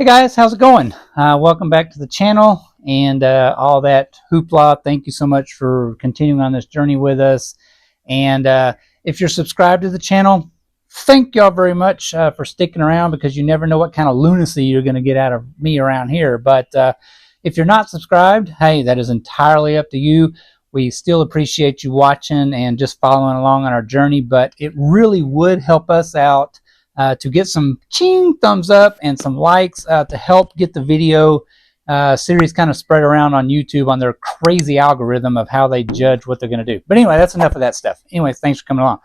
Hey guys, how's it going? Welcome back to the channel and all that hoopla. Thank you so much for continuing on this journey with us. And if you're subscribed to the channel, thank y'all very much for sticking around, because you never know what kind of lunacy you're going to get out of me around here. But if you're not subscribed, hey, that is entirely up to you. We still appreciate you watching and just following along on our journey, but it really would help us out to get some thumbs up and some likes to help get the video series kind of spread around on YouTube on their crazy algorithm of how they judge what they're going to do. But anyway, that's enough of that stuff. Anyway, thanks for coming along.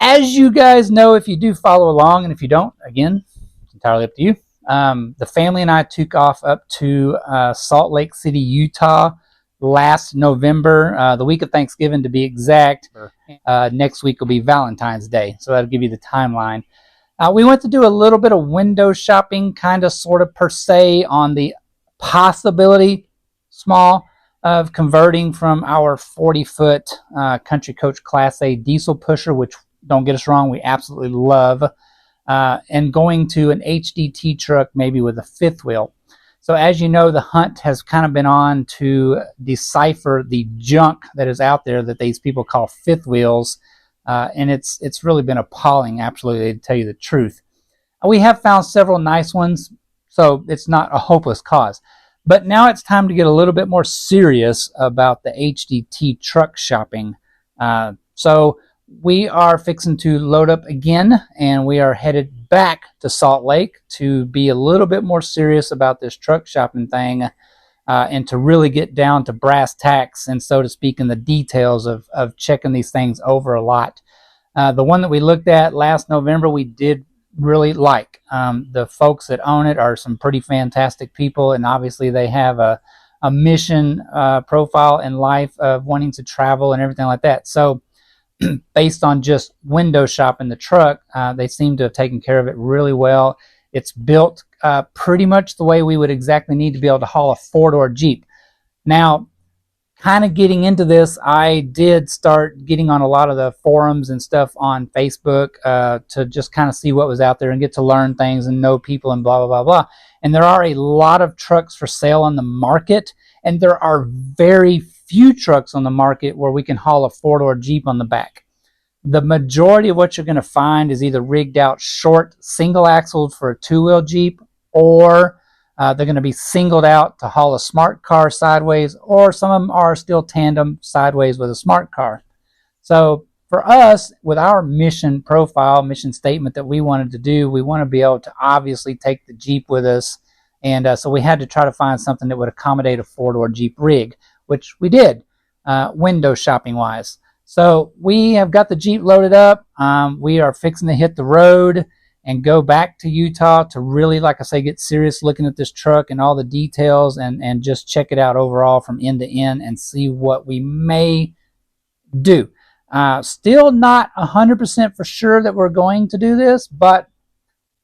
As you guys know, if you do follow along, and if you don't, again, it's entirely up to you. The family and I took off up to Salt Lake City, Utah last November, the week of Thanksgiving to be exact. Next week will be Valentine's Day, so that'll give you the timeline. We went to do a little bit of window shopping, kind of, sort of, per se, on the possibility, small, of converting from our 40-foot Country Coach Class A diesel pusher, which, don't get us wrong, we absolutely love, and going to an HDT truck, maybe with a fifth wheel. So as you know, the hunt has kind of been on to decipher the junk that is out there that these people call fifth wheels. And it's really been appalling, absolutely, to tell you the truth. We have found several nice ones, so it's not a hopeless cause. But now it's time to get a little bit more serious about the HDT truck shopping. So we are fixing to load up again, and we are headed back to Salt Lake to be a little bit more serious about this truck shopping thing. And to really get down to brass tacks, and so to speak, in the details of checking these things over a lot. The one that we looked at last November, we did really like. The folks that own it are some pretty fantastic people, and obviously they have a mission profile in life of wanting to travel and everything like that. So based on just window shopping the truck, they seem to have taken care of it really well. It's built pretty much the way we would exactly need to be able to haul a four-door Jeep. Now, kind of getting into this, I did start getting on a lot of the forums and stuff on Facebook to just kind of see what was out there and get to learn things and know people and blah, blah, blah, blah. And there are a lot of trucks for sale on the market, and there are very few trucks on the market where we can haul a four-door Jeep on the back. The majority of what you're going to find is either rigged out short single axled for a two-wheel Jeep, or they're going to be singled out to haul a smart car sideways, or some of them are still tandem sideways with a smart car. So for us, with our mission profile, mission statement that we wanted to do, we want to be able to obviously take the Jeep with us. And so we had to try to find something that would accommodate a four-door Jeep rig, which we did, window shopping wise. So we have got the Jeep loaded up. We are fixing to hit the road and go back to Utah to really, like I say, get serious looking at this truck and all the details, and just check it out overall from end to end and see what we may do. Still not 100% for sure that we're going to do this, but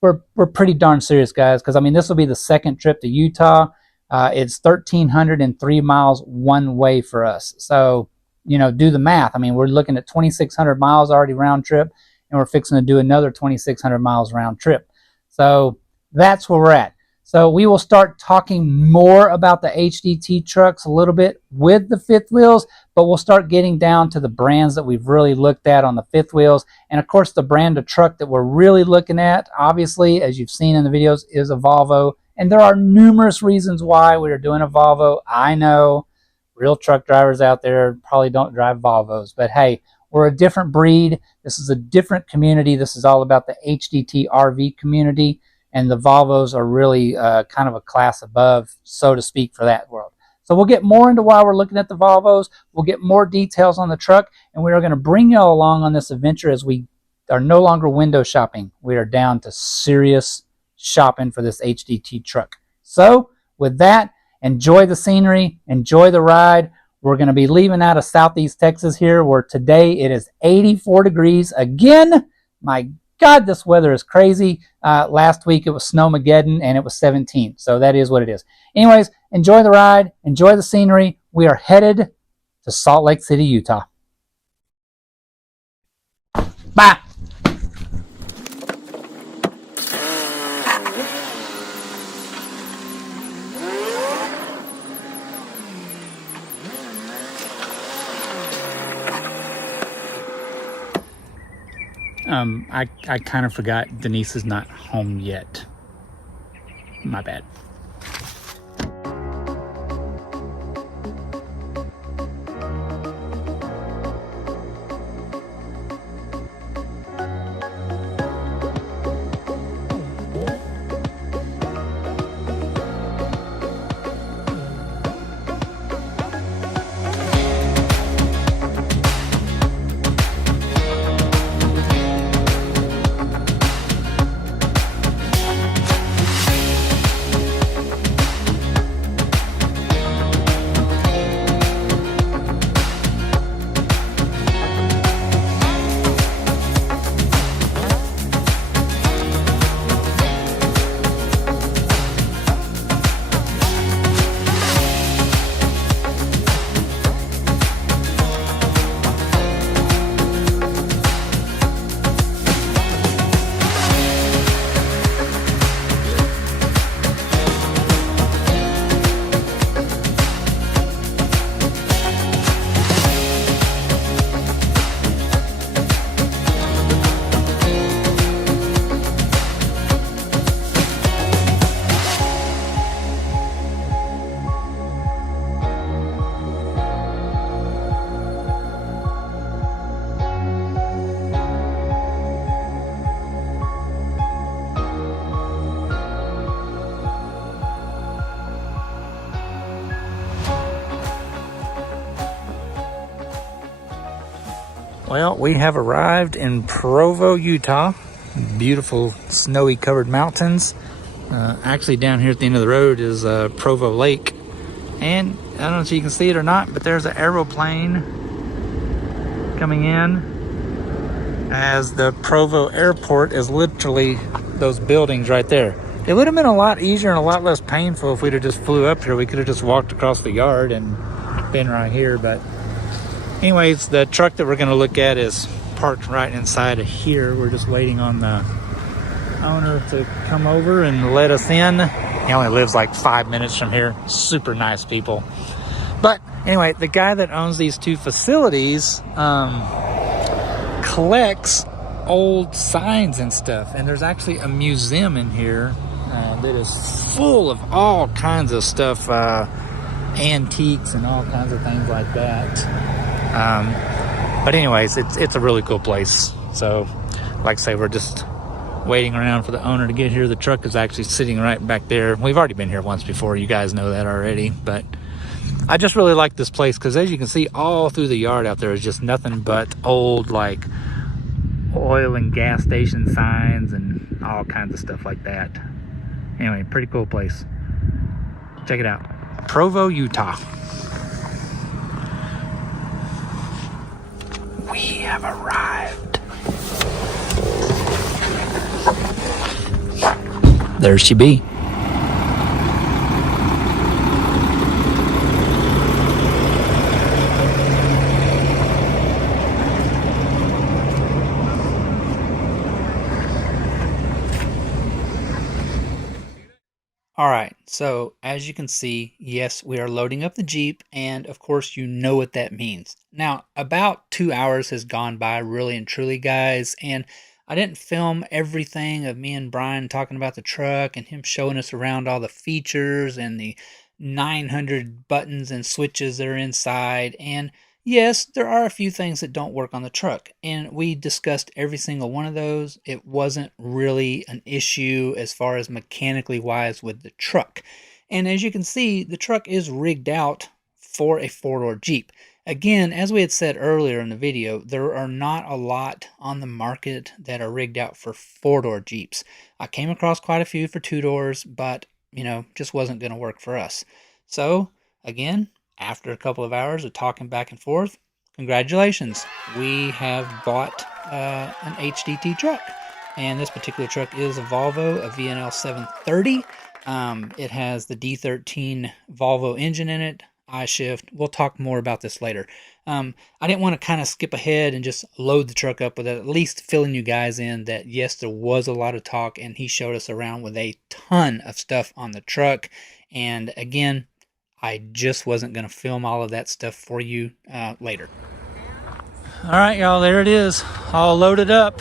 we're pretty darn serious, guys, because I mean, this will be the second trip to Utah. It's 1,303 miles one way for us. So, you know, do the math. I mean, we're looking at 2,600 miles already round trip, and we're fixing to do another 2,600 miles round trip. So that's where we're at. So we will start talking more about the HDT trucks a little bit with the fifth wheels, but we'll start getting down to the brands that we've really looked at on the fifth wheels. And of course, the brand of truck that we're really looking at, obviously, as you've seen in the videos, is a Volvo. And there are numerous reasons why we are doing a Volvo. I know real truck drivers out there probably don't drive Volvos, but hey, we're a different breed. This is a different community. This is all about the HDT RV community, and the Volvos are really kind of a class above, so to speak, for that world. So we'll get more into why we're looking at the Volvos. We'll get more details on the truck, and we are going to bring y'all along on this adventure as we are no longer window shopping. We are down to serious shopping for this HDT truck. So with that, enjoy the scenery, enjoy the ride. We're going to be leaving out of Southeast Texas here, where today it is 84 degrees again. My God, this weather is crazy. Last week it was Snowmageddon and it was 17. So that is what it is. Anyways, enjoy the ride, enjoy the scenery. We are headed to Salt Lake City, Utah. Bye. I kind of forgot Denise is not home yet. My bad. Well, we have arrived in Provo, Utah. Beautiful snowy covered mountains. Actually down here at the end of the road is Provo Lake. And I don't know if you can see it or not, but there's an aeroplane coming in, as the Provo airport is literally those buildings right there. It would have been a lot easier and a lot less painful if we'd have just flew up here. We could have just walked across the yard and been right here, but anyways, the truck that we're going to look at is parked right inside of here. We're just waiting on the owner to come over and let us in. He only lives like 5 minutes from here. Super nice people. But anyway, the guy that owns these two facilities collects old signs and stuff. And there's actually a museum in here that is full of all kinds of stuff, antiques and all kinds of things like that. But anyways, it's a really cool place. So like I say, we're just waiting around for the owner to get here. The truck is actually sitting right back there. We've already been here once before. You guys know that already. But I just really like this place because, as you can see, all through the yard out there is just nothing but old, like, oil and gas station signs and all kinds of stuff like that. Anyway, pretty cool place. Check it out. Provo, Utah. We have arrived. There she be. All right, so as you can see, yes, we are loading up the Jeep, and of course you know what that means. Now, about 2 hours has gone by, really and truly, guys, and I didn't film everything of me and Brian talking about the truck and him showing us around all the features and the 900 buttons and switches that are inside. And yes, there are a few things that don't work on the truck, and we discussed every single one of those. It wasn't really an issue as far as mechanically wise with the truck. And as you can see, the truck is rigged out for a four-door Jeep. Again, as we had said earlier in the video, there are not a lot on the market that are rigged out for four-door Jeeps. I came across quite a few for two doors, but, you know, just wasn't going to work for us. So, again, after a couple of hours of talking back and forth, congratulations, we have bought an HDT truck. And this particular truck is a Volvo, a VNL 730. It has the D13 Volvo engine in it, I-shift. We'll talk more about this later. I didn't want to kind of skip ahead and just load the truck up with it, at least filling you guys in that, yes, there was a lot of talk, and he showed us around with a ton of stuff on the truck. And again, I just wasn't going to film all of that stuff for you later. All right, y'all, there it is, all loaded up.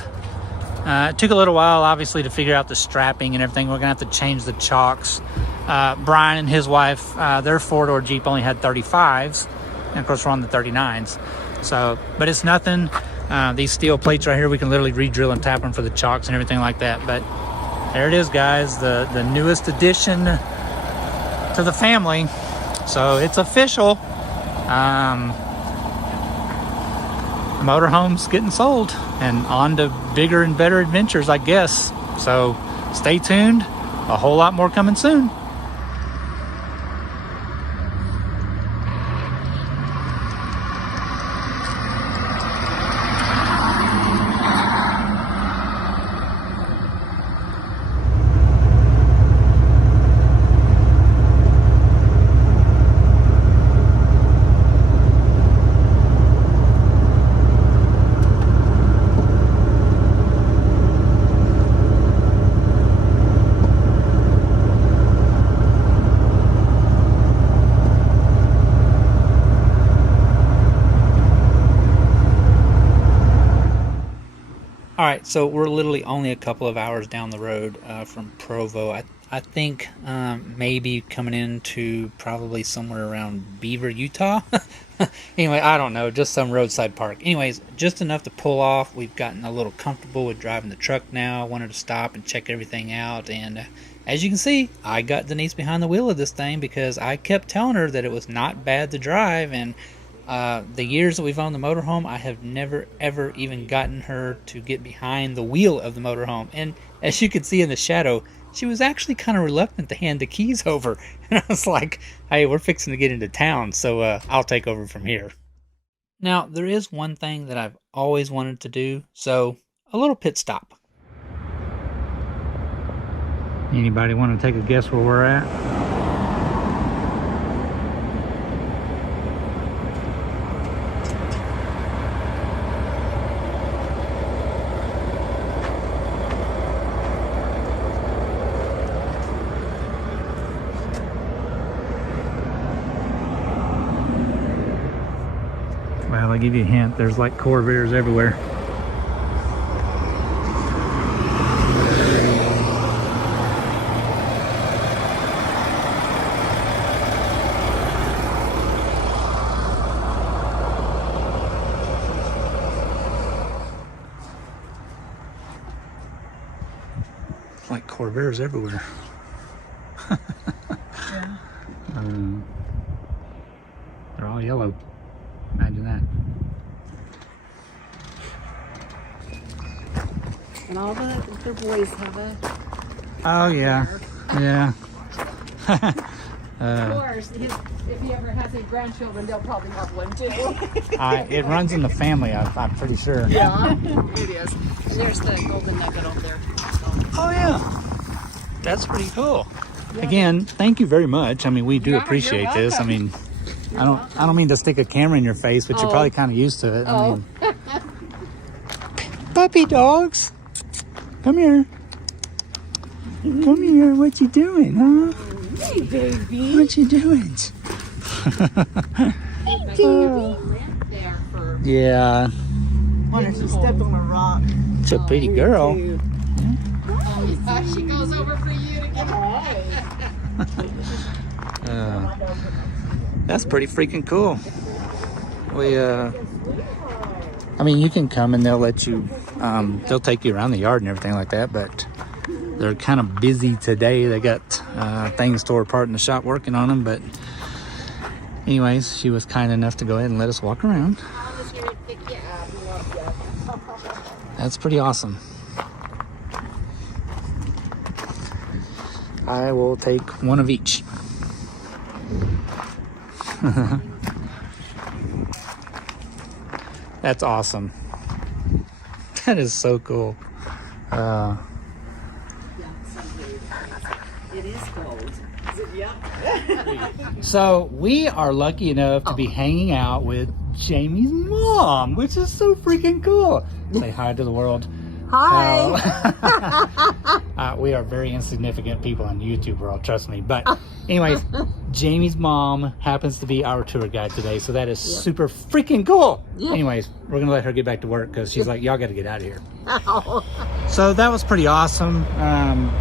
It took a little while, obviously, to figure out the strapping and everything. We're gonna have to change the chocks. Brian and his wife, their four-door Jeep only had 35s, and of course we're on the 39s. So, but it's nothing. These steel plates right here, we can literally re-drill and tap them for the chocks and everything like that. But there it is, guys, the newest addition to the family. So it's official. The motorhome's getting sold and on to bigger and better adventures, I guess. So stay tuned. A whole lot more coming soon. All right, so we're literally only a couple of hours down the road from Provo. I think maybe coming into probably somewhere around Beaver, Utah. Anyway, I don't know, just some roadside park. Anyways, just enough to pull off. We've gotten a little comfortable with driving the truck now. I wanted to stop and check everything out. And as you can see, I got Denise behind the wheel of this thing because I kept telling her that it was not bad to drive. And the years that we've owned the motorhome, I have never ever even gotten her to get behind the wheel of the motorhome. And as you can see in the shadow, she was actually kind of reluctant to hand the keys over. And I was like, hey, we're fixing to get into town, so I'll take over from here. Now, there is one thing that I've always wanted to do, so a little pit stop. Anybody want to take a guess where we're at? Well, I'll give you a hint. There's like Corvairs everywhere. It's like Corvairs everywhere. Yeah. They're all yellow. Imagine that. And all the boys have a... Oh, yeah. Yeah. Of course, if he ever has any grandchildren, they'll probably have one too. It runs in the family, I'm pretty sure. Yeah, it is. And there's the golden nugget over there. Oh, yeah. That's pretty cool. Yeah. Again, thank you very much. I mean, we do appreciate this. I mean, I don't mean to stick a camera in your face, but you're probably kind of used to it. I mean, puppy dogs, come here. Come here. What you doing, huh? Hey, baby. What you doing? Yeah. Why don't you step on a rock? It's a pretty girl. She goes over for you to get That's pretty freaking cool. I mean, you can come and they'll let you, they'll take you around the yard and everything like that, but they're kind of busy today. They got things tore apart in the shop working on them, but anyways, she was kind enough to go ahead and let us walk around. That's pretty awesome. I will take one of each. That's awesome. That is so cool. It is cold. Yep. So we are lucky enough to be hanging out with Jamie's mom, which is so freaking cool. Say hi to the world. Hi. We are very insignificant people on YouTube world, trust me. But anyways, Jamie's mom happens to be our tour guide today, so that is super freaking cool. Anyways, we're gonna let her get back to work because she's like, y'all got to get out of here. So that was pretty awesome.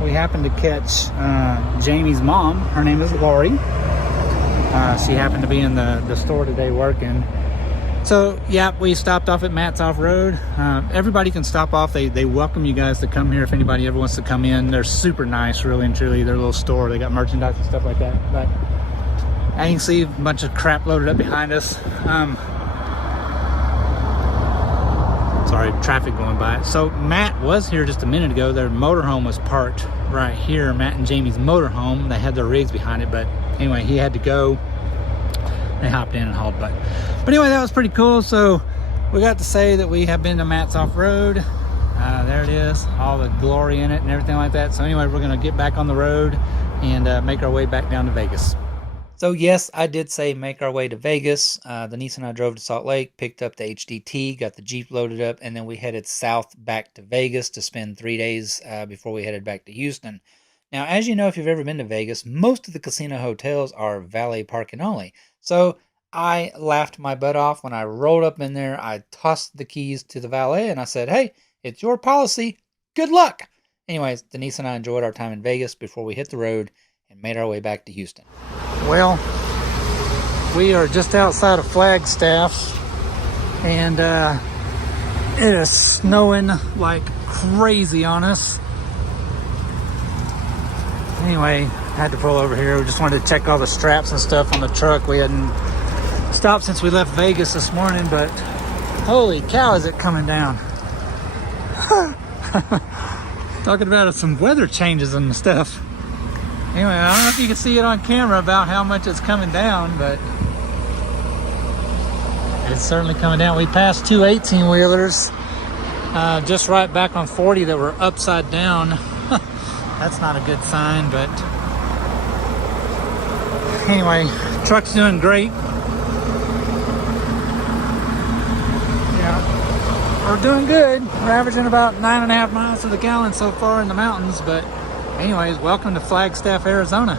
We happened to catch Jamie's mom. Her name is Lori. She happened to be in the store today working. So yeah, we stopped off at Matt's Off-Road. Everybody can stop off. They welcome you guys to come here if anybody ever wants to come in. They're super nice, really and truly. Their little store, they got merchandise and stuff like that. But as you can see, a bunch of crap loaded up behind us. Sorry, traffic going by. So Matt was here just a minute ago. Their motorhome was parked right here, Matt and Jamie's motorhome. They had their rigs behind it, but anyway, he had to go. They hopped in and hauled butt. But anyway, that was pretty cool. So we got to say that we have been to Matt's Off-Road. There it is, all the glory in it and everything like that. So anyway, we're gonna get back on the road and make our way back down to Vegas. So yes, I did say make our way to Vegas. Denise and I drove to Salt Lake, picked up the HDT, got the Jeep loaded up, and then we headed south back to Vegas to spend 3 days before we headed back to Houston. Now, as you know, if you've ever been to Vegas, most of the casino hotels are valet parking only. So I laughed my butt off when I rolled up in there. I tossed the keys to the valet and I said, hey, it's your policy. Good luck. Anyways, Denise and I enjoyed our time in Vegas before we hit the road and made our way back to Houston. Well, we are just outside of Flagstaff, and it is snowing like crazy on us. Anyway, had to pull over here. We just wanted to check all the straps and stuff on the truck. We hadn't stopped since we left Vegas this morning, but holy cow, is it coming down. Talking about some weather changes and stuff. Anyway, I don't know if you can see it on camera about how much it's coming down, but it's certainly coming down. We passed two 18-wheelers just right back on 40 that were upside down. That's not a good sign, but anyway, truck's doing great. Yeah, we're doing good. We're averaging about 9.5 miles to the gallon so far in the mountains, but anyways, welcome to Flagstaff, Arizona.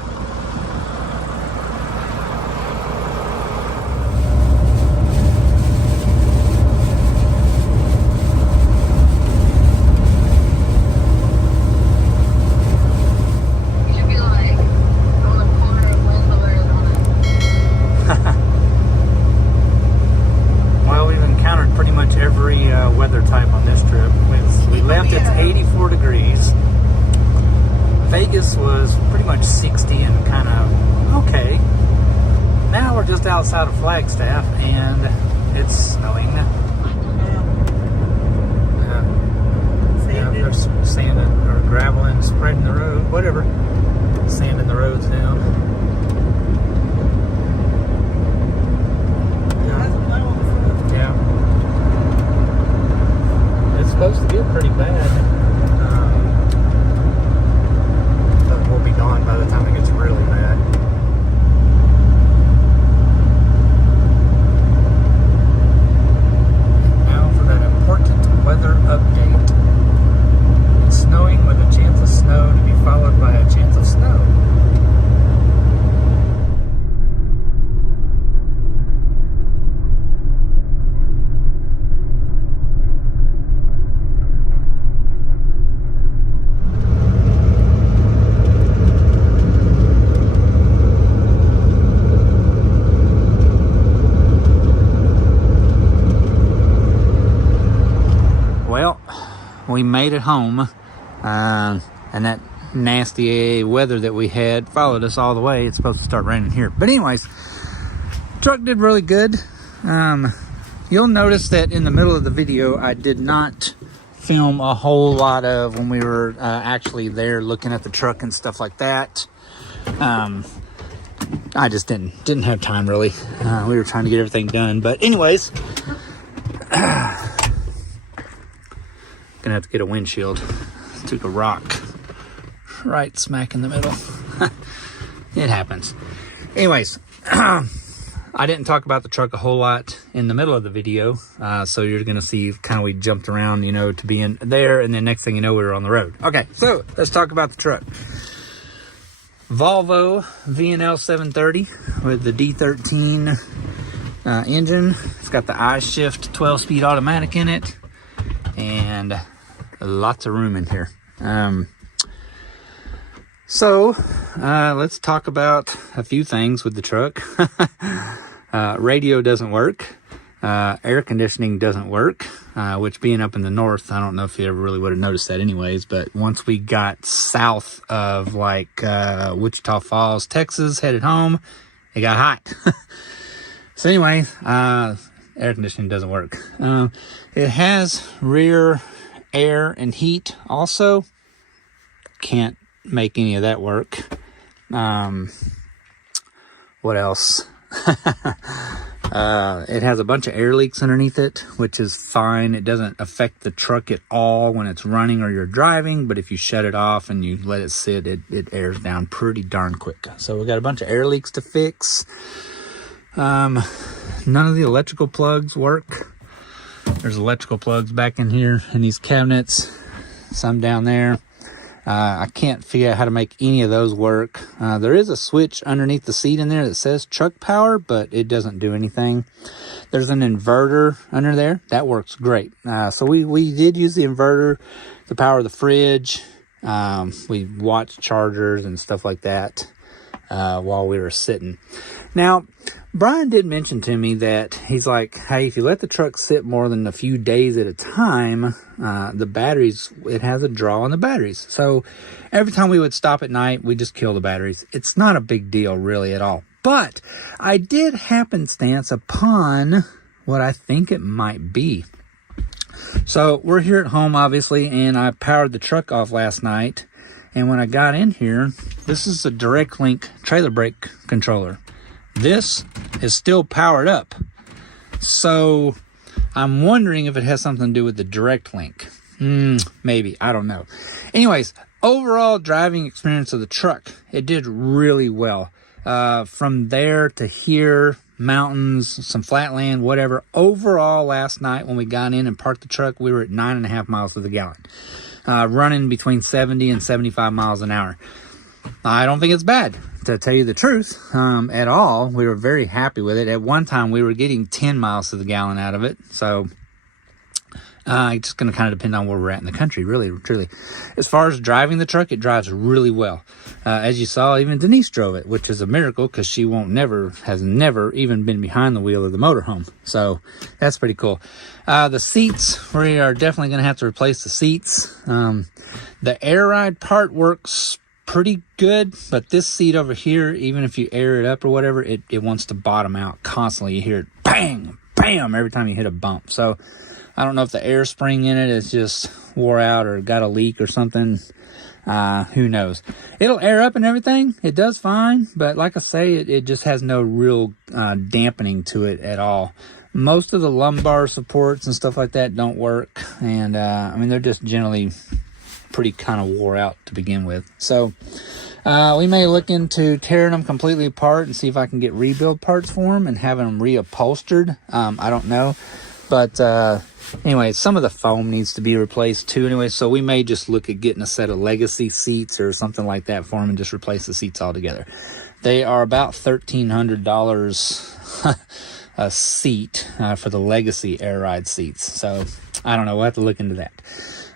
Well, we've encountered pretty much every weather type on this trip. We left, it's 84 degrees. Vegas was pretty much 60 and kind of okay. Now we're just outside of Flagstaff and it's snowing. There's sand or gravel and spreading the road, whatever. Sand in the roads now. Yeah. It's supposed to get pretty bad. We'll be gone by the time it gets really bad. Now for that important weather update. It's snowing with a chance of snow to be followed by a chance of snow. We made it home, and that nasty weather that we had followed us all the way. It's supposed to start raining here, but anyways, truck did really good. You'll notice that in the middle of the video I did not film a whole lot of when we were actually there looking at the truck and stuff like that. I just didn't have time really. We were trying to get everything done, but anyways, gonna have to get a windshield. Took a rock right smack in the middle. It happens. Anyways, I didn't talk about the truck a whole lot in the middle of the video, so you're gonna see kind of we jumped around, you know, to be in there, and then next thing you know, we were on the road. Okay, so let's talk about the truck. Volvo VNL 730 with the D13 engine. It's got the I-Shift 12-speed automatic in it, and lots of room in here. So let's talk about a few things with the truck. Radio doesn't work. Air conditioning doesn't work, which being up in the north, I don't know if you ever really would have noticed that anyways, but once we got south of like Wichita Falls, Texas, headed home, it got hot. So anyway, air conditioning doesn't work. It has rear air and heat also. Can't make any of that work. What else? It has a bunch of air leaks underneath it, which is fine. It doesn't affect the truck at all when it's running or you're driving, but if you shut it off and you let it sit, it airs down pretty darn quick. So we got a bunch of air leaks to fix. None of the electrical plugs work. There's electrical plugs back in here in these cabinets, some down there. I can't figure out how to make any of those work. There is a switch underneath the seat in there that says truck power, but it doesn't do anything. There's an inverter under there. That works great. So we did use the inverter to power the fridge. We watched chargers and stuff like that while we were sitting. Now, Brian did mention to me that he's like, hey, if you let the truck sit more than a few days at a time, the batteries, it has a draw on the batteries. So every time we would stop at night, we just kill the batteries. It's not a big deal really at all. But I did happenstance upon what I think it might be. So we're here at home, obviously, and I powered the truck off last night. And when I got in here, this is a direct link trailer brake controller. This is still powered up. So I'm wondering if it has something to do with the direct link. Maybe, I don't know. Anyways, overall driving experience of the truck, it did really well. From there to here, mountains, some flat land, whatever. Overall, last night when we got in and parked the truck, we were at 9.5 miles to the gallon. Running between 70 and 75 miles an hour. I don't think it's bad, to tell you the truth, at all. We were very happy with it. At one time, we were getting 10 miles to the gallon out of it. So it's just going to kind of depend on where we're at in the country, really, truly. As far as driving the truck, it drives really well. As you saw, even Denise drove it, which is a miracle because she has never even been behind the wheel of the motorhome. So that's pretty cool. The seats, we are definitely going to have to replace the seats. The air ride part works pretty good, but this seat over here, even if you air it up or whatever, it wants to bottom out constantly. You hear it bang, bam, every time you hit a bump. So I don't know if the air spring in it is just wore out or got a leak or something. Who knows? It'll air up and everything. It does fine, but like I say, it just has no real dampening to it at all. Most of the lumbar supports and stuff like that don't work, and I mean, they're just generally pretty kind of wore out to begin with. So we may look into tearing them completely apart and see if I can get rebuild parts for them and having them reupholstered. I don't know, but anyway, some of the foam needs to be replaced too anyway, so we may just look at getting a set of legacy seats or something like that for them and just replace the seats altogether. They are about $1,300 a seat for the legacy air ride seats. So I don't know, we'll have to look into that.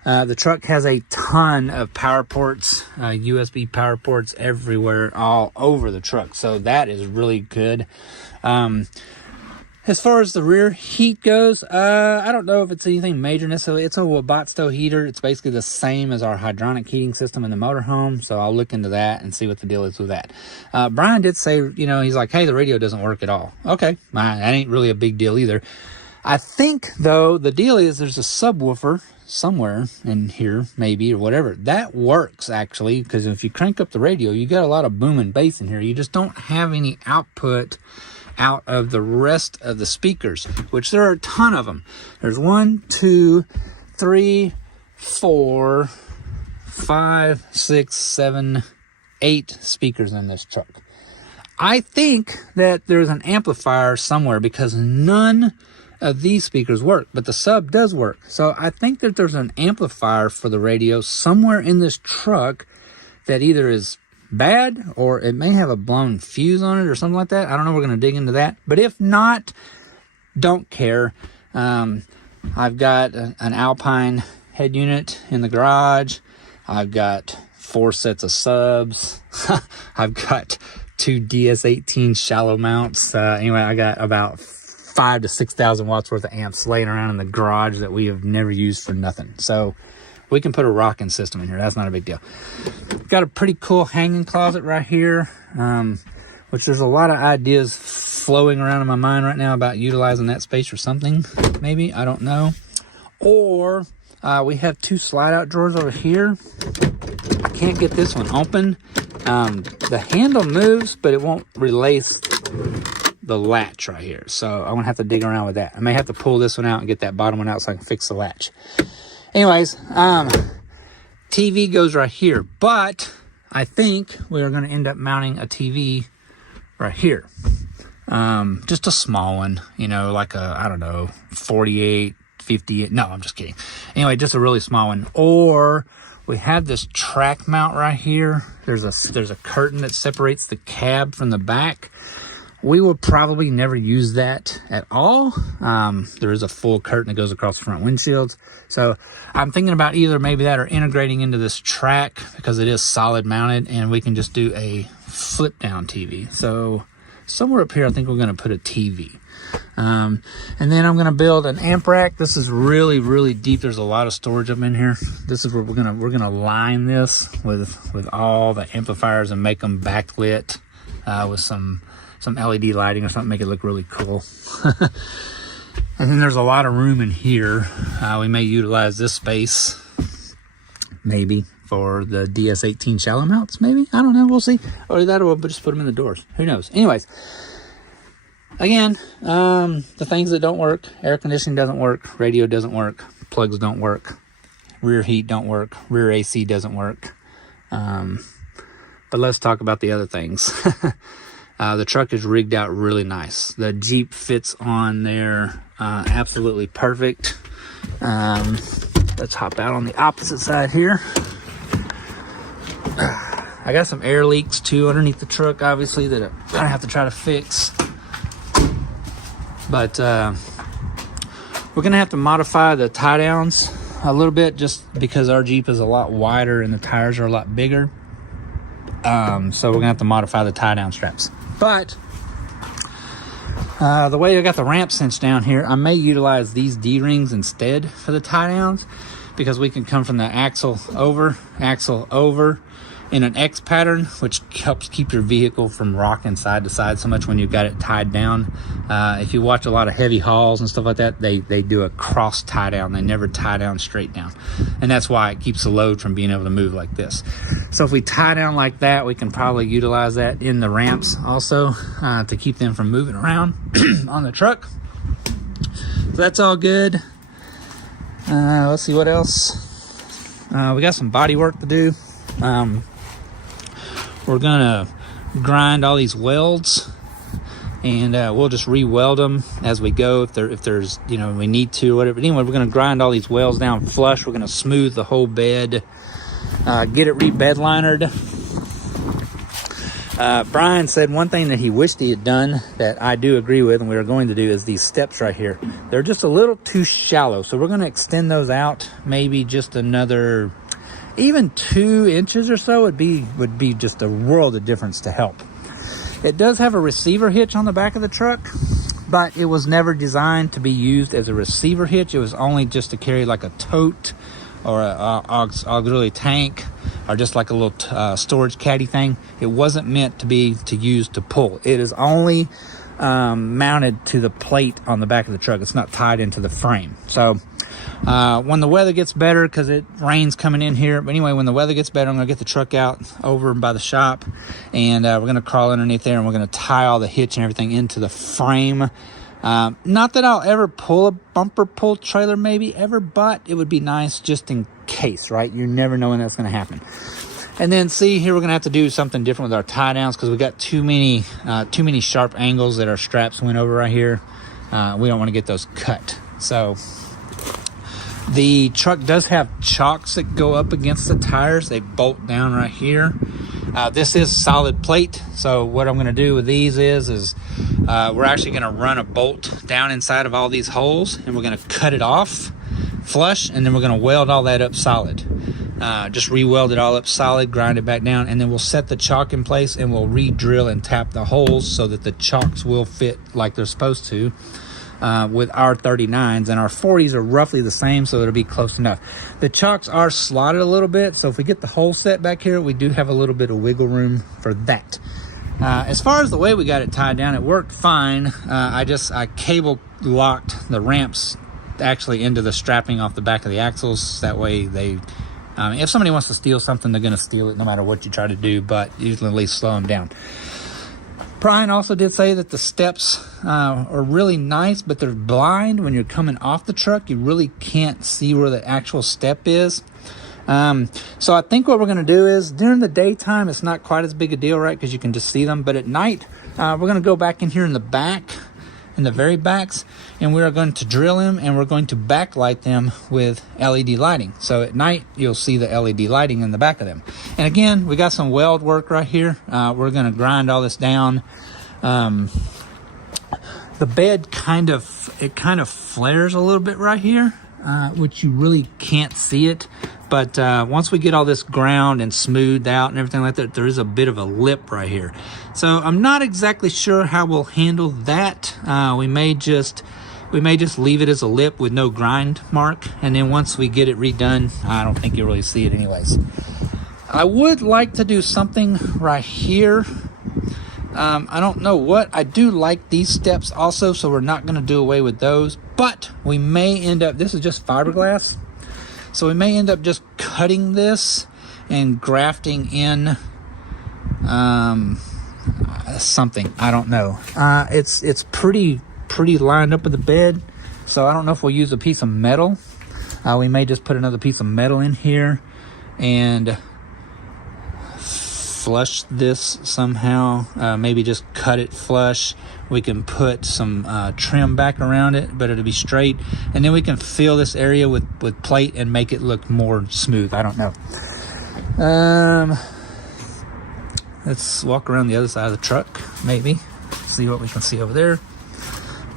The truck has a ton of power ports, USB power ports everywhere, all over the truck. So that is really good. As far as the rear heat goes, I don't know if it's anything major necessarily. It's a Wabatsto heater. It's basically the same as our hydronic heating system in the motorhome. So I'll look into that and see what the deal is with that. Brian did say, he's like, hey, the radio doesn't work at all. Okay, that ain't really a big deal either. I think, though, the deal is there's a subwoofer somewhere in here, maybe, or whatever. That works, actually, because if you crank up the radio, you got a lot of boom and bass in here. You just don't have any output out of the rest of the speakers, which there are a ton of them. There's 1, 2, 3, 4, 5, 6, 7, 8 speakers in this truck. I think that there's an amplifier somewhere because none of these speakers work, but the sub does work. So I think that there's an amplifier for the radio somewhere in this truck that either is bad, or it may have a blown fuse on it or something like that. I don't know. We're going to dig into that. But if not, don't care. I've got an Alpine head unit in the garage. I've got 4 sets of subs. I've got 2 DS18 shallow mounts. Anyway, I got about 5,000 to 6,000 watts worth of amps laying around in the garage that we have never used for nothing. So we can put a rocking system in here. That's not a big deal. Got a pretty cool hanging closet right here, which there's a lot of ideas flowing around in my mind right now about utilizing that space for something, maybe. I don't know. Or we have 2 slide out drawers over here. I can't get this one open. The handle moves, but it won't release the latch right here. So I'm gonna have to dig around with that. I may have to pull this one out and get that bottom one out so I can fix the latch. Anyways, TV goes right here, but I think we are going to end up mounting a TV right here. Just a small one, you know, like a, I don't know, 48, 50. No, I'm just kidding. Anyway, just a really small one. Or we have this track mount right here. There's a curtain that separates the cab from the back. We will probably never use that at all. There is a full curtain that goes across the front windshields. So I'm thinking about either maybe that or integrating into this track, because it is solid mounted and we can just do a flip down TV. So somewhere up here, I think we're gonna put a TV. And then I'm gonna build an amp rack. This is really, really deep. There's a lot of storage up in here. This is where we're gonna line this with all the amplifiers and make them backlit with some LED lighting or something, make it look really cool. And then there's a lot of room in here. We may utilize this space maybe for the DS18 shallow mounts, maybe. I don't know, we'll see. Or that, or we'll just put them in the doors. Who knows? Anyways, again, the things that don't work: air conditioning doesn't work, radio doesn't work, plugs don't work, rear heat don't work, rear AC doesn't work. But let's talk about the other things. The truck is rigged out really nice. The Jeep fits on there absolutely perfect. Let's hop out on the opposite side here. I got some air leaks too underneath the truck, obviously, that I'm gonna have to try to fix. But we're gonna have to modify the tie downs a little bit, just because our Jeep is a lot wider and the tires are a lot bigger. So we're gonna have to modify the tie down straps. But the way I got the ramp cinched down here, I may utilize these D-rings instead for the tie downs, because we can come from the axle over in an X pattern, which helps keep your vehicle from rocking side to side so much when you've got it tied down. If you watch a lot of heavy hauls and stuff like that, they do a cross tie down. They never tie down straight down. And that's why it keeps the load from being able to move like this. So if we tie down like that, we can probably utilize that in the ramps also to keep them from moving around on the truck. So that's all good. Let's see what else. We got some body work to do. We're gonna grind all these welds, and we'll just re-weld them as we go if there's, you know, we need to, whatever. Anyway, we're gonna grind all these welds down flush. We're gonna smooth the whole bed, get it re-bed linered. Brian said one thing that he wished he had done that I do agree with, and we are going to do, is these steps right here. They're just a little too shallow, so we're gonna extend those out maybe just another, even 2 inches or so would be just a world of difference to help. It does have a receiver hitch on the back of the truck, but it was never designed to be used as a receiver hitch. It was only just to carry like a tote or a auxiliary tank, or just like a little storage caddy thing. It wasn't meant to be used to pull. It is only mounted to the plate on the back of the truck. It's not tied into the frame. So when the weather gets better, because it rains coming in here, but anyway, when the weather gets better, I'm gonna get the truck out over by the shop, and we're gonna crawl underneath there, and we're gonna tie all the hitch and everything into the frame. Not that I'll ever pull a bumper pull trailer, maybe ever, but it would be nice just in case, right? You never know when that's gonna happen. And then see here, we're gonna have to do something different with our tie downs, because we got too many sharp angles that our straps went over right here. We don't want to get those cut. So the truck does have chocks that go up against the tires. They bolt down right here. This is solid plate, so what I'm going to do with these is we're actually going to run a bolt down inside of all these holes, and we're going to cut it off flush, and then we're going to weld all that up solid. Just re-weld it all up solid, grind it back down, and then we'll set the chalk in place, and we'll re-drill and tap the holes so that the chalks will fit like they're supposed to. With our 39s, and our 40s are roughly the same, so it'll be close enough. The chalks are slotted a little bit, so if we get the hole set back here, we do have a little bit of wiggle room for that. As far as the way we got it tied down, it worked fine. I cable locked the ramps actually into the strapping off the back of the axles. That way they, if somebody wants to steal something, they're going to steal it no matter what you try to do, but usually at least slow them down. Brian also did say that the steps are really nice, but they're blind. When you're coming off the truck, you really can't see where the actual step is. So I think what we're going to do is, during the daytime, it's not quite as big a deal, right? Because you can just see them. But at night, we're going to go back in here in the back, in the very backs, and we are going to drill them, and we're going to backlight them with LED lighting. So at night, you'll see the LED lighting in the back of them. And again, we got some weld work right here. We're going to grind all this down. The bed kind of flares a little bit right here, which you really can't see it. But once we get all this ground and smoothed out and everything like that, there is a bit of a lip right here. So I'm not exactly sure how we'll handle that. We may just leave it as a lip with no grind mark, and then once we get it redone, I don't think you'll really see it anyways. I would like to do something right here. I don't know what. I do like these steps also, so we're not going to do away with those, but we may end up, this is just fiberglass, so we may end up just cutting this and grafting in something. I don't know. It's pretty lined up with the bed, so I don't know if we'll use a piece of metal. We may just put another piece of metal in here and flush this somehow. Maybe just cut it flush. We can put some trim back around it, but it'll be straight, and then we can fill this area with plate and make it look more smooth. I don't know. Let's walk around the other side of the truck, maybe see what we can see over there.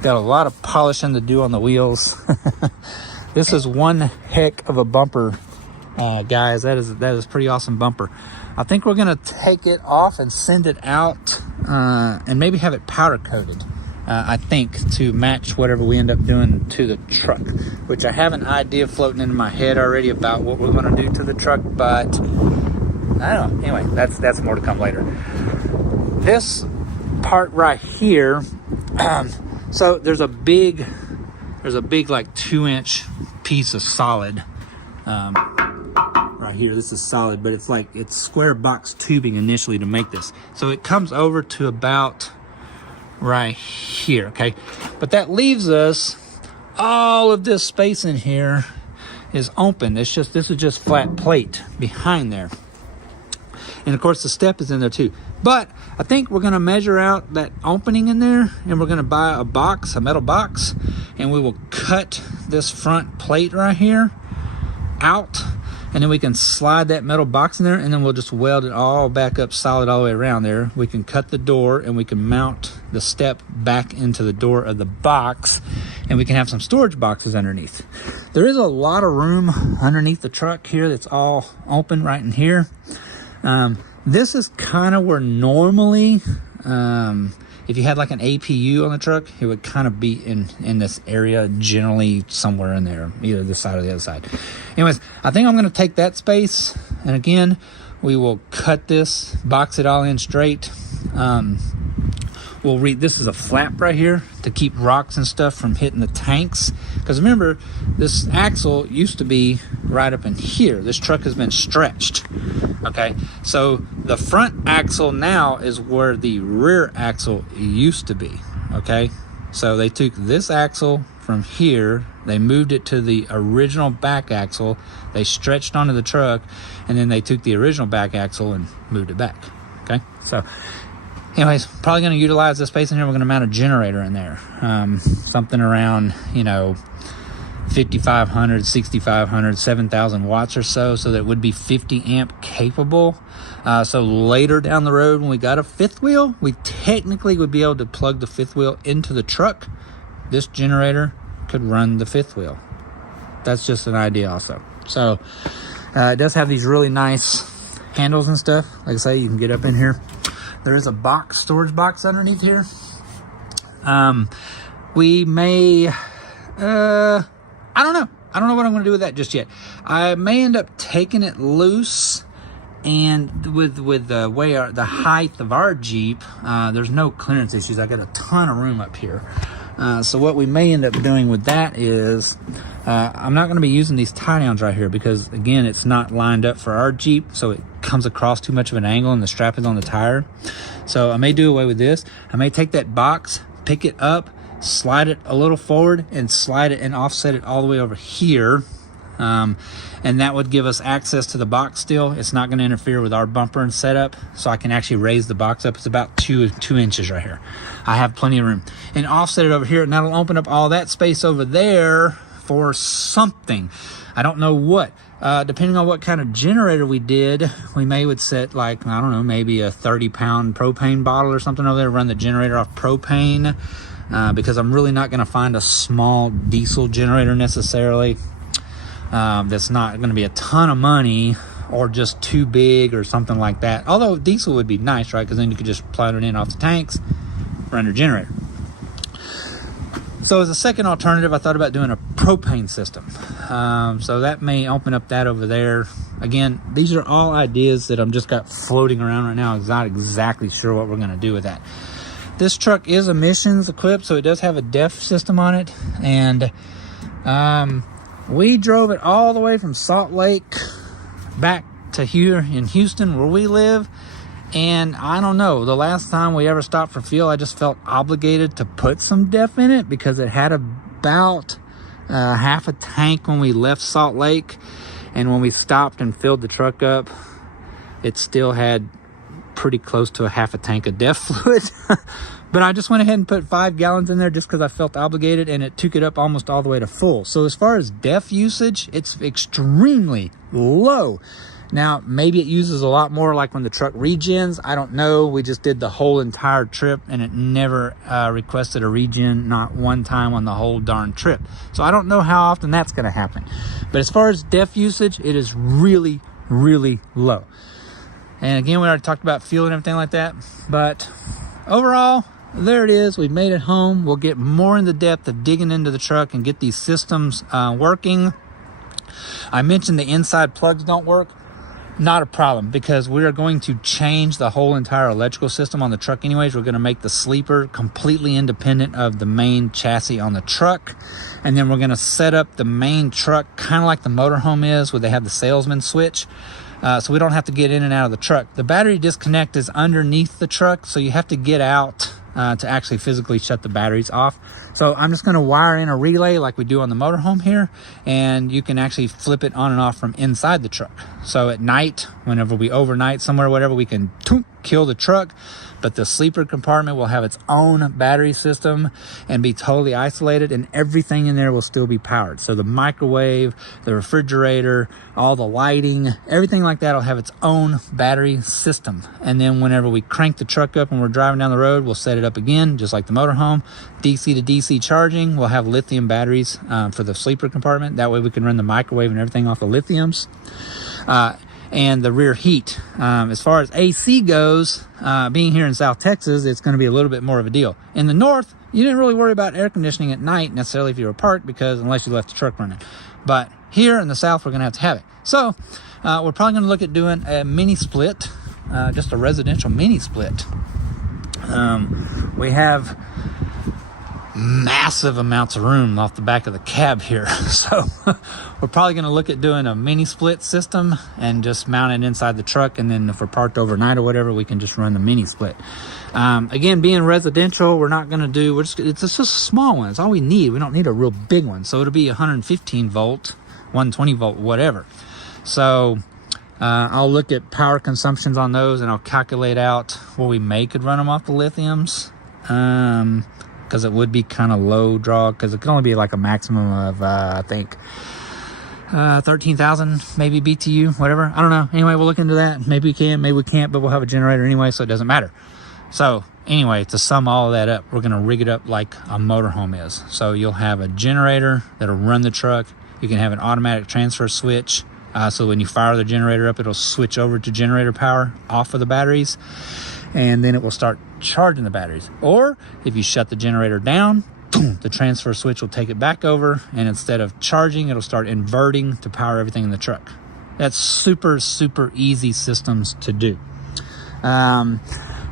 Got a lot of polishing to do on the wheels. This is one heck of a bumper, guys. That is a pretty awesome bumper. I think we're gonna take it off and send it out, and maybe have it powder coated. I think to match whatever we end up doing to the truck, which I have an idea floating into my head already about what we're gonna do to the truck, but I don't know. Anyway, that's more to come later. This part right here, so there's a big like 2-inch piece of solid right here. This is solid, but it's square box tubing initially to make this. So it comes over to about right here, okay? But that leaves us, all of this space in here is open. This is just flat plate behind there. And of course the step is in there too. But I think we're gonna measure out that opening in there, and we're gonna buy a metal box, and we will cut this front plate right here out, and then we can slide that metal box in there, and then we'll just weld it all back up solid all the way around there. We can cut the door, and we can mount the step back into the door of the box, and we can have some storage boxes underneath. There is a lot of room underneath the truck here that's all open right in here. This is kind of where normally, if you had like an APU on the truck, it would kind of be in this area, generally somewhere in there, either this side or the other side. Anyways, I think I'm going to take that space, and again, we will cut this, box it all in straight. This is a flap right here to keep rocks and stuff from hitting the tanks. Because remember, this axle used to be right up in here. This truck has been stretched. Okay, so the front axle now is where the rear axle used to be. Okay, so they took this axle from here, they moved it to the original back axle, they stretched onto the truck, and then they took the original back axle and moved it back. Okay, so anyways, probably going to utilize this space in here. We're going to mount a generator in there, something around, 5,500, 6,500, 7,000 watts or so that it would be 50 amp capable. So later down the road, when we got a fifth wheel, we technically would be able to plug the fifth wheel into the truck. This generator could run the fifth wheel. That's just an idea also. So it does have these really nice handles and stuff. Like I say, you can get up in here. There is a box, storage box underneath here. We may, I don't know. I don't know what I'm going to do with that just yet. I may end up taking it loose, and with the way the height of our Jeep, there's no clearance issues. I got a ton of room up here. So what we may end up doing with that is, I'm not going to be using these tie downs right here because, again, it's not lined up for our Jeep, so it comes across too much of an angle and the strap is on the tire. So I may do away with this. I may take that box, pick it up, slide it a little forward, and slide it and offset it all the way over here. And that would give us access to the box still. It's not going to interfere with our bumper and setup, so I can actually raise the box up. It's about two inches right here. I have plenty of room. And offset it over here, and that'll open up all that space over there for something. I don't know what. Depending on what kind of generator we did, we would set, like, I don't know, maybe a 30-pound propane bottle or something over there, run the generator off propane, because I'm really not going to find a small diesel generator necessarily. That's not going to be a ton of money or just too big or something like that. Although diesel would be nice, right? Because then you could just plug it in off the tanks, run your generator. So as a second alternative, I thought about doing a propane system. So that may open up that over there. Again, these are all ideas that I'm just got floating around right now. I'm not exactly sure what we're going to do with that. This truck is emissions equipped, so it does have a DEF system on it. And we drove it all the way from Salt Lake back to here in Houston where we live. And I don't know, the last time we ever stopped for fuel, I just felt obligated to put some DEF in it because it had about half a tank when we left Salt Lake. And when we stopped and filled the truck up, it still had pretty close to a half a tank of DEF fluid. But I just went ahead and put 5 gallons in there just because I felt obligated, and it took it up almost all the way to full. So as far as DEF usage, it's extremely low. Now, maybe it uses a lot more like when the truck regens. I don't know. We just did the whole entire trip, and it never requested a regen, not one time on the whole darn trip. So I don't know how often that's going to happen. But as far as DEF usage, it is really, really low. And again, we already talked about fuel and everything like that. But overall, there it is. We've made it home. We'll get more in the depth of digging into the truck and get these systems working. I mentioned the inside plugs don't work. Not a problem, because we are going to change the whole entire electrical system on the truck anyways. We're going to make the sleeper completely independent of the main chassis on the truck. And then we're going to set up the main truck kind of like the motorhome is, where they have the salesman switch. So we don't have to get in and out of the truck. The battery disconnect is underneath the truck, so you have to get out to actually physically shut the batteries off. So I'm just going to wire in a relay like we do on the motorhome here, and you can actually flip it on and off from inside the truck. So at night, whenever we overnight somewhere, whatever, we can kill the truck, but the sleeper compartment will have its own battery system and be totally isolated, and everything in there will still be powered. So the microwave, the refrigerator, all the lighting, everything like that will have its own battery system. And then whenever we crank the truck up and we're driving down the road, we'll set it up again, just like the motorhome. DC to DC charging. We'll have lithium batteries for the sleeper compartment. That way we can run the microwave and everything off the lithiums. And the rear heat. As far as AC goes, being here in South Texas, it's going to be a little bit more of a deal. In the north, you didn't really worry about air conditioning at night necessarily if you were parked, because unless you left the truck running. But here in the south, we're going to have it. So we're probably going to look at doing a mini split, just a residential mini split. We have massive amounts of room off the back of the cab here, so we're probably going to look at doing a mini split system and just mount it inside the truck, and then if we're parked overnight or whatever, we can just run the mini split. Again, being residential, we're not going to do, it's just a small one. It's all we need. We don't need a real big one, so it'll be 115 volt, 120 volt, whatever. So I'll look at power consumptions on those, and I'll calculate out what we could run them off the lithiums. because it would be kind of low draw, because it can only be like a maximum of I think 13,000 maybe BTU, whatever. I don't know. Anyway, we'll look into that. Maybe we can, maybe we can't, but we'll have a generator anyway, so it doesn't matter. So anyway, to sum all of that up, we're going to rig it up like a motorhome is. So you'll have a generator that'll run the truck. You can have an automatic transfer switch. So when you fire the generator up, it'll switch over to generator power off of the batteries, and then it will start charging the batteries. Or if you shut the generator down, boom, the transfer switch will take it back over, and instead of charging, it'll start inverting to power everything in the truck. That's super, super easy systems to do.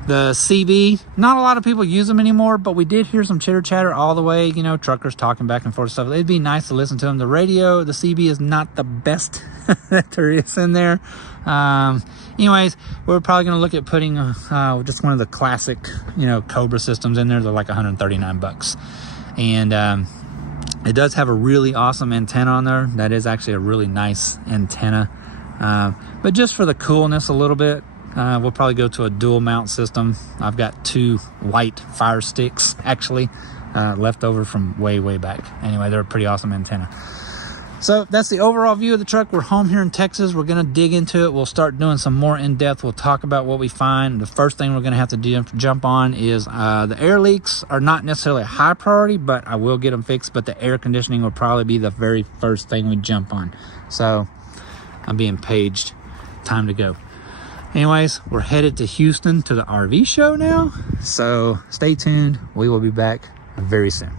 The CB, not a lot of people use them anymore, but we did hear some chitter chatter all the way, you know, truckers talking back and forth stuff. It'd be nice to listen to them. The radio, the CB is not the best that there is in there. Anyways, we're probably going to look at putting just one of the classic, you know, Cobra systems in there. They're like 139 bucks. And it does have a really awesome antenna on there. That is actually a really nice antenna. But just for the coolness a little bit, we'll probably go to a dual mount system. I've got 2 white fire sticks actually left over from way back. Anyway, they're a pretty awesome antenna. So that's the overall view of the truck. We're home here in Texas. We're going to dig into it. We'll start doing some more in-depth. We'll talk about what we find. The first thing we're going to have to jump on is the air leaks are not necessarily a high priority, but I will get them fixed. But the air conditioning will probably be the very first thing we jump on. So I'm being paged. Time to go. Anyways, we're headed to Houston to the RV show now. So stay tuned. We will be back very soon.